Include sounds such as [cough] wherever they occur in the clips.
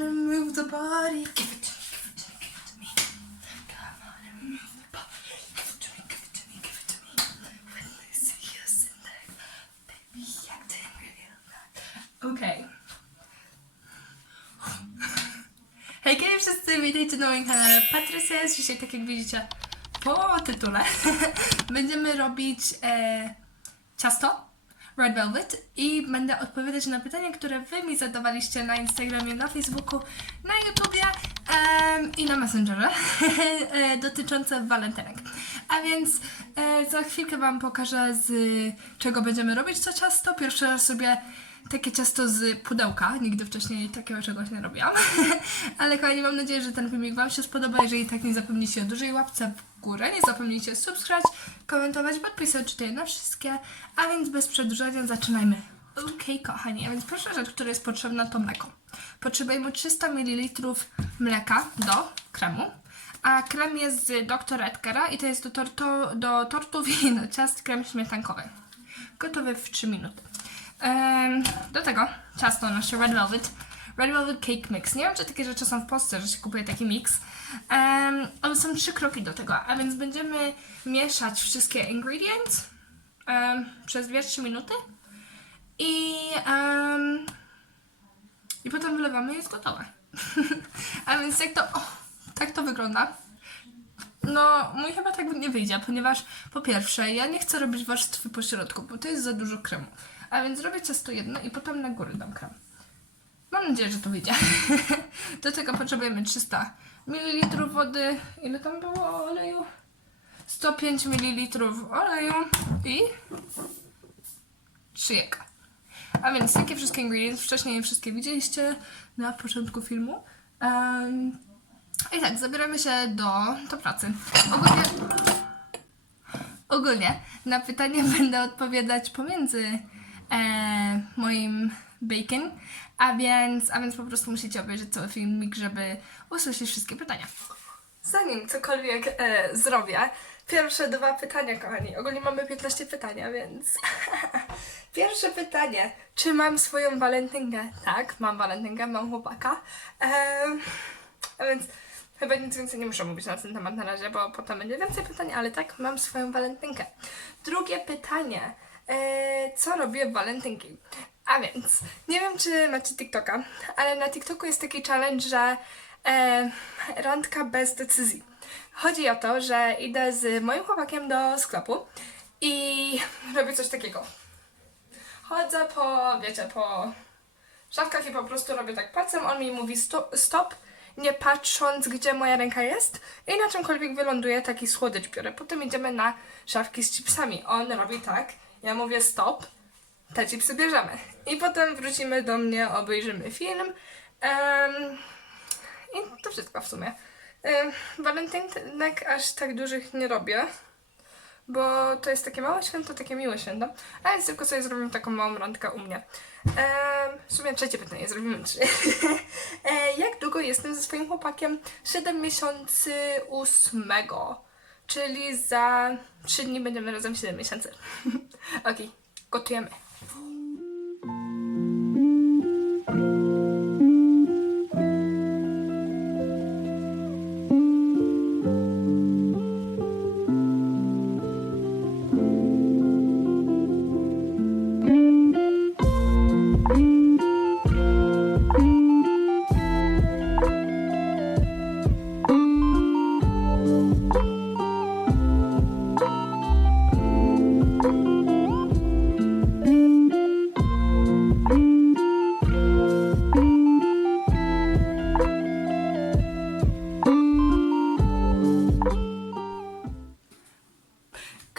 on and move the body. Give it to me, give it to me, give it to me. Come on and move the body. Give it to me, give it to me, give it to me. When in the club, they be acting real. Hejka wszyscy, witajcie na moim kanale Patrycja. Dzisiaj, tak jak widzicie po tytule, [laughs] będziemy robić e, ciasto Red Velvet i będę odpowiadać na pytania, które wy mi zadawaliście na Instagramie, na Facebooku, na YouTubie em, i na Messengerze [laughs] e, dotyczące walentynek. A więc e, za chwilkę wam pokażę z czego będziemy robić to ciasto. Pierwszy raz robię takie ciasto z pudełka. Nigdy wcześniej takiego czegoś nie robiłam. [laughs] Ale kochani, mam nadzieję, że ten filmik Wam się spodoba. Jeżeli tak, nie zapomnijcie o dużej łapce w górę. Nie zapomnijcie subskrybować, komentować, podpisać tutaj na wszystkie. A więc bez przedłużania zaczynajmy. Okej, kochani, a więc pierwsza rzecz, która jest potrzebna to mleko. Potrzebujemy 300 ml mleka do kremu. A krem jest z Dr. Edgara i to jest do, torto, do i ciast krem śmietankowy. Gotowy w 3 minuty. Do tego ciasto nasze Red Velvet. Red Velvet Cake Mix. Nie wiem, czy takie rzeczy są w Polsce, że się kupuje taki mix. Um, ale są trzy kroki do tego, a więc będziemy mieszać wszystkie ingredients em, przez 2-3 minuty i, em, i potem wylewamy i jest gotowe. [laughs] a więc jak to, o, tak to wygląda. No, mój chyba tak nie wyjdzie, ponieważ po pierwsze, ja nie chcę robić warstwy po środku, bo to jest za dużo kremu. A więc zrobię ciasto jedno i potem na górę dam krem. Mam nadzieję, że to wyjdzie. [laughs] Do tego potrzebujemy 300 ml wody. Ile tam było oleju? 105 ml oleju i 3 jajka. A więc takie wszystkie ingredients, wcześniej je wszystkie widzieliście na początku filmu. Em, I tak, zabieramy się do, do pracy. Ogólnie, ogólnie na pytanie będę odpowiadać pomiędzy e, moim bacon, a więc, a więc po prostu musicie obejrzeć cały filmik, żeby usłyszeć wszystkie pytania. Zanim cokolwiek e, zrobię, pierwsze dwa pytania, kochani. Ogólnie mamy 15 pytań, a więc. [laughs] Pierwsze pytanie. Czy mam swoją walentynkę? Tak, mam walentynkę, mam chłopaka. Em, a więc chyba nic więcej nie muszę mówić na ten temat na razie, bo potem będzie więcej pytań, ale tak, mam swoją walentynkę. Drugie pytanie. E, co robię w walentynki? A więc, nie wiem czy macie TikToka, ale na TikToku jest taki challenge, że e, randka bez decyzji. Chodzi o to, że idę z moim chłopakiem do sklepu i robię coś takiego. Chodzę po, wiecie, po szafkach i po prostu robię tak palcem, on mi mówi sto, stop, nie patrząc gdzie moja ręka jest i na czymkolwiek wyląduje taki słodycz biorę. Potem idziemy na szafki z chipsami. On robi tak, ja mówię stop, te chipsy bierzemy. I potem wrócimy do mnie, obejrzymy film. Em, I to wszystko w sumie. Em, walentynek aż tak dużych nie robię, bo to jest takie małe święto, takie miłe święto. A więc tylko sobie zrobimy taką małą randkę u mnie. Em, w sumie trzecie pytanie, zrobimy trzy. [laughs] e, jak długo jestem ze swoim chłopakiem? 7 miesięcy ósmego. Czyli za 3 dni będziemy razem 7 miesięcy. [laughs] Okej, gotujemy.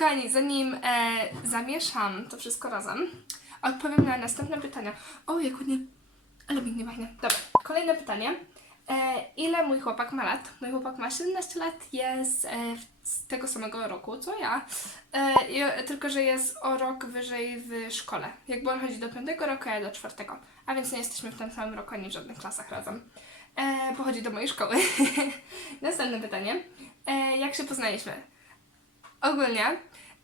Kochani, zanim e, zamieszam to wszystko razem, odpowiem na następne pytania. O, jak ładnie, ale pięknie pachnie. Dobra, kolejne pytanie. E, ile mój chłopak ma lat? Mój chłopak ma 17 lat, jest e, z tego samego roku co ja, e, tylko że jest o rok wyżej w szkole. Jakby on chodzi do 5 roku, a ja do 4. A więc nie jesteśmy w tym samym roku ani w żadnych klasach razem. E, pochodzi do mojej szkoły. [laughs] Następne pytanie. E, jak się poznaliśmy? Ogólnie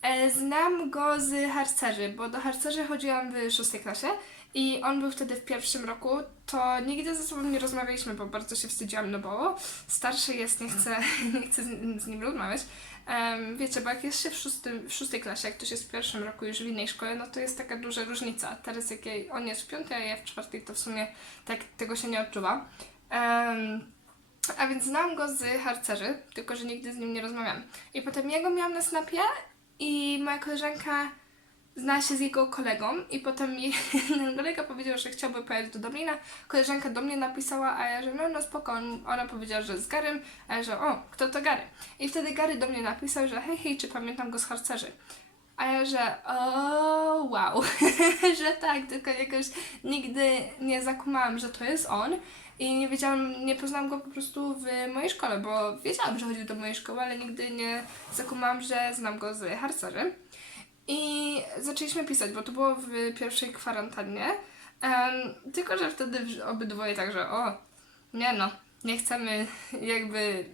E, Znam go z harcerzy, bo do harcerzy chodziłam w szóstej klasie i on był wtedy w pierwszym roku. To nigdy ze sobą nie rozmawialiśmy, bo bardzo się wstydziłam, no bo starszy jest, nie chcę, [laughs] nie chcę z, z nim rozmawiać. Em, wiecie, bo jak jest się w, szóstym, w szóstej klasie, jak ktoś jest w pierwszym roku już w innej szkole, no to jest taka duża różnica. Teraz jak ja, on jest w piątej, a ja w czwartej, to w sumie tak tego się nie odczuwa. Em, a więc znam go z harcerzy, tylko że nigdy z nim nie rozmawiam. I potem ja go miałam na snapie i moja koleżanka znała się z jego kolegą i potem jej [laughs] ten kolega powiedział, że chciałby pojechać do Dublina. Koleżanka do mnie napisała, a ja, że no, no spoko. Ona powiedziała, że z Garym, a ja, że o, kto to Gary? I wtedy Gary do mnie napisał, że hej, hej, czy pamiętam go z harcerzy? A ja, że o, wow, [laughs] że tak, tylko jakoś nigdy nie zakumałam, że to jest on i nie wiedziałam, nie poznałam go po prostu w mojej szkole, bo wiedziałam, że chodził do mojej szkoły, ale nigdy nie zakumałam, że znam go z harcerzy. I zaczęliśmy pisać, bo to było w pierwszej kwarantannie. Em, tylko, że wtedy obydwoje tak, że o, nie no, nie chcemy jakby,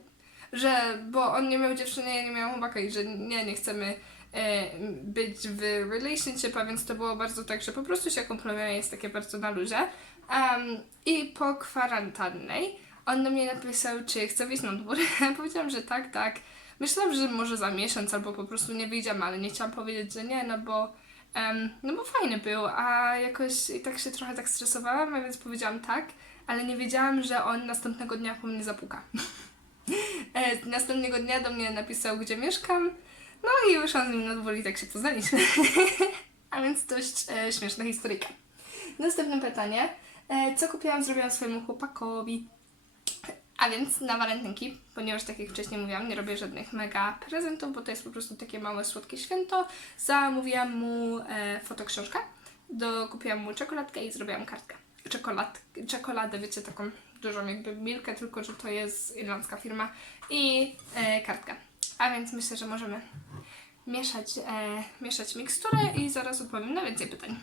że, bo on nie miał dziewczyny, ja nie miałam chłopaka i że nie, nie chcemy e, być w relationship, a więc to było bardzo tak, że po prostu się kumplujemy, jest takie bardzo na luzie. Em, I po kwarantannej on do mnie napisał, czy chcę wyjść na dwór. [laughs] Powiedziałam, że tak, tak. Myślałam, że może za miesiąc albo po prostu nie wyjdziemy, ale nie chciałam powiedzieć, że nie, no bo em, no bo fajny był, a jakoś i tak się trochę tak stresowałam, a więc powiedziałam tak, ale nie wiedziałam, że on następnego dnia po mnie zapuka. [laughs] e, następnego dnia do mnie napisał, gdzie mieszkam, no i wyszłam z nim na dwór i tak się poznaliśmy. [laughs] a więc dość e, śmieszna historyjka. Następne pytanie. E, co kupiłam, zrobiłam swojemu chłopakowi? A więc na walentynki, ponieważ tak jak wcześniej mówiłam, nie robię żadnych mega prezentów, bo to jest po prostu takie małe, słodkie święto. Zamówiłam mu e, fotoksiążkę, do, kupiłam mu czekoladkę i zrobiłam kartkę. Czekolad, czekoladę, wiecie, taką dużą jakby milkę, tylko że to jest irlandzka firma i e, kartkę. A więc myślę, że możemy mieszać, e, mieszać miksturę i zaraz odpowiem na więcej pytań.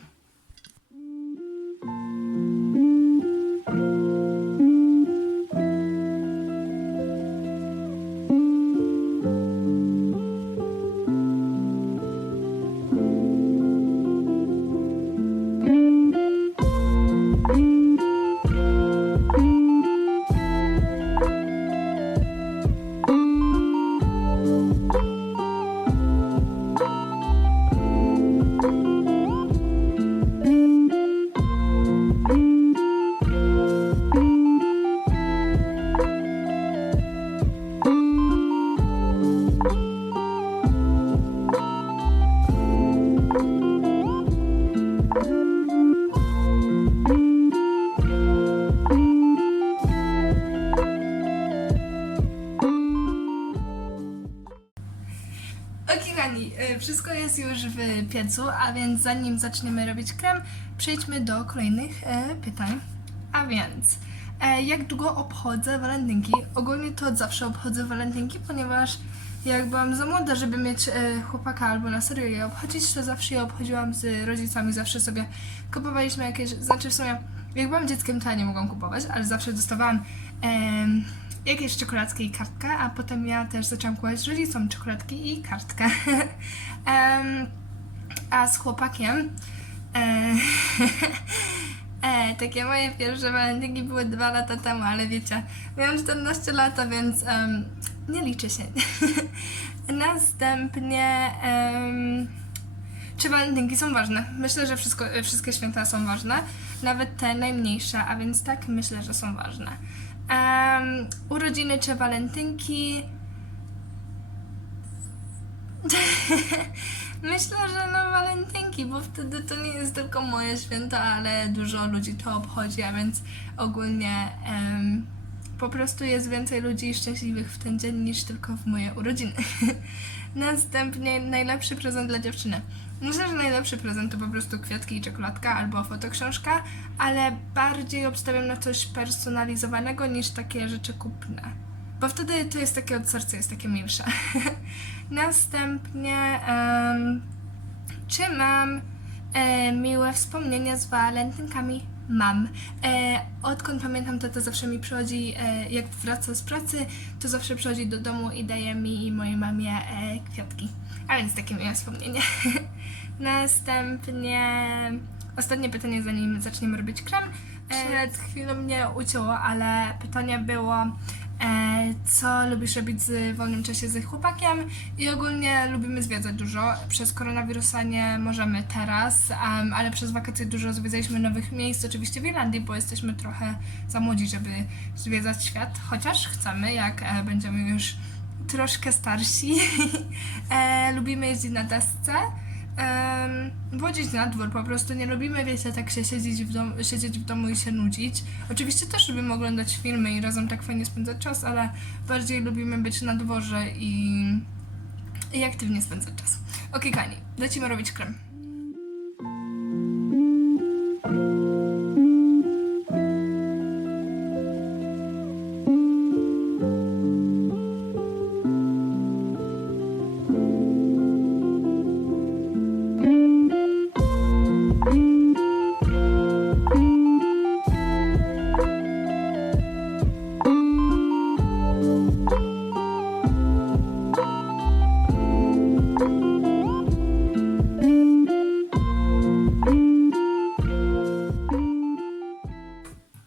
Piecu, a więc zanim zaczniemy robić krem, przejdźmy do kolejnych e, pytań. A więc, e, jak długo obchodzę walentynki? Ogólnie to zawsze obchodzę walentynki, ponieważ jak byłam za młoda, żeby mieć e, chłopaka albo na serio je obchodzić, to zawsze je obchodziłam z rodzicami, zawsze sobie kupowaliśmy jakieś, znaczy w sumie, jak byłam dzieckiem, to ja nie mogłam kupować, ale zawsze dostawałam em, jakieś czekoladki i kartkę, a potem ja też zaczęłam kupować rodzicom czekoladki i kartkę. [laughs] Em, a z chłopakiem e, [laughs] e, takie moje pierwsze walentynki były dwa lata temu, ale wiecie, miałam 14 lat, a więc em, nie liczy się. [laughs] Następnie em, czy walentynki są ważne? Myślę, że wszystko, wszystkie święta są ważne, nawet te najmniejsze, a więc tak myślę, że są ważne. Em, urodziny czy walentynki? [laughs] Myślę, że no walentynki, bo wtedy to nie jest tylko moje święto, ale dużo ludzi to obchodzi, a więc ogólnie po prostu jest więcej ludzi szczęśliwych w ten dzień niż tylko w moje urodziny. [laughs] Następnie najlepszy prezent dla dziewczyny. Myślę, że najlepszy prezent to po prostu kwiatki i czekoladka albo fotoksiążka, ale bardziej obstawiam na coś personalizowanego niż takie rzeczy kupne. Bo wtedy to jest takie od serca, jest takie milsze. [laughs] Następnie, em, czy mam e, miłe wspomnienia z walentynkami? mam. E, odkąd pamiętam, tata zawsze mi przychodzi, e, jak wraca z pracy, to zawsze przychodzi do domu i daje mi i mojej mamie e, kwiatki. A więc takie miłe wspomnienie. [laughs] Następnie ostatnie pytanie, zanim zaczniemy robić krem. E, przed chwilą mnie ucięło, ale pytanie było, co lubisz robić w wolnym czasie z chłopakiem i ogólnie lubimy zwiedzać dużo. Przez koronawirusa nie możemy teraz, em, ale przez wakacje dużo zwiedzaliśmy nowych miejsc, oczywiście w Irlandii, bo jesteśmy trochę za młodzi, żeby zwiedzać świat, chociaż chcemy, jak e, będziemy już troszkę starsi. [laughs] e, lubimy jeździć na desce. Um, wodzić na dwór, po prostu nie lubimy, wiecie, tak się siedzieć w, dom- siedzieć w domu i się nudzić. Oczywiście też lubimy oglądać filmy i razem tak fajnie spędzać czas, ale bardziej lubimy być na dworze i, i aktywnie spędzać czas. Okej, Kani, lecimy robić krem.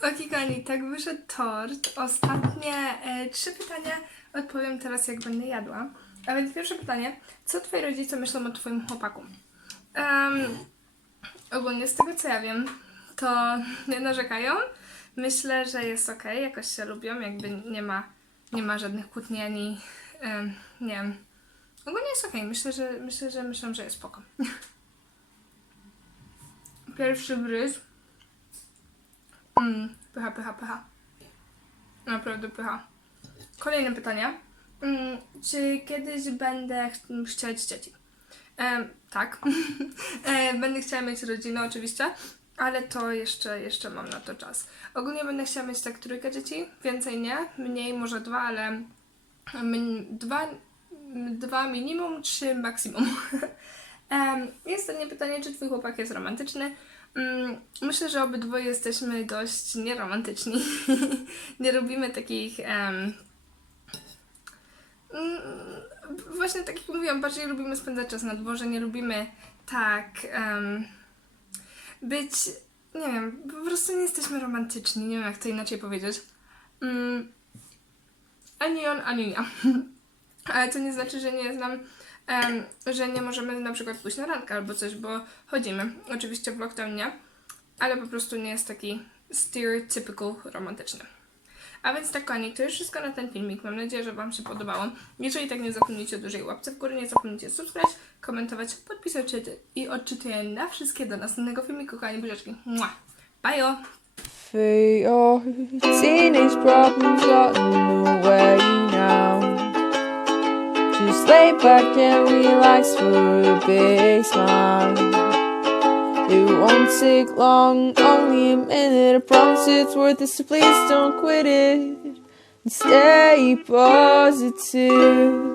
Okej, Kani, tak wyszedł tort. Ostatnie e, trzy pytania odpowiem teraz, jak będę jadła. A więc pierwsze pytanie. Co twoi rodzice myślą o twoim chłopaku? Em, ogólnie z tego, co ja wiem, to nie narzekają. Myślę, że jest ok, jakoś się lubią, jakby nie ma, nie ma żadnych kłótni ani, em, nie wiem. Ogólnie jest ok, myślę, że, myślę, że myślą, że jest spoko. [laughs] Pierwszy bryz. Mm, pycha, pycha, pycha. Naprawdę pycha. Kolejne pytanie. Mm, czy kiedyś będę ch- chcieć dzieci? Em, tak. [laughs] e, będę chciała mieć rodzinę oczywiście, ale to jeszcze, jeszcze mam na to czas. Ogólnie będę chciała mieć tak trójkę dzieci, więcej nie, mniej może dwa, ale dwa, dwa minimum, trzy maksimum. [laughs] Em, I ostatnie pytanie, czy twój chłopak jest romantyczny? Mm, Myślę, że obydwoje jesteśmy dość nieromantyczni. [laughs] nie robimy takich. mm, właśnie tak jak mówiłam, bardziej lubimy spędzać czas na dworze, nie lubimy tak em, być. Nie wiem, po prostu nie jesteśmy romantyczni, nie wiem jak to inaczej powiedzieć. Mm, ani on, ani ja. [laughs] Ale to nie znaczy, że nie znam, że nie możemy na przykład pójść na randkę albo coś, bo chodzimy. Oczywiście w lockdownie, ale po prostu nie jest taki stereotypical romantyczny. A więc tak, kochani, to już wszystko na ten filmik. Mam nadzieję, że Wam się podobało. Jeżeli tak, nie zapomnijcie o dużej łapce w górę, nie zapomnijcie subskrybować, komentować, podpisać i odczytuję na wszystkie do następnego filmiku, kochani buziaczki. Mua. Your teenage problems in the way now. Just lay back and relax for a big smile. It won't take long, only a minute. I promise it's worth it, so please don't quit it. And stay positive.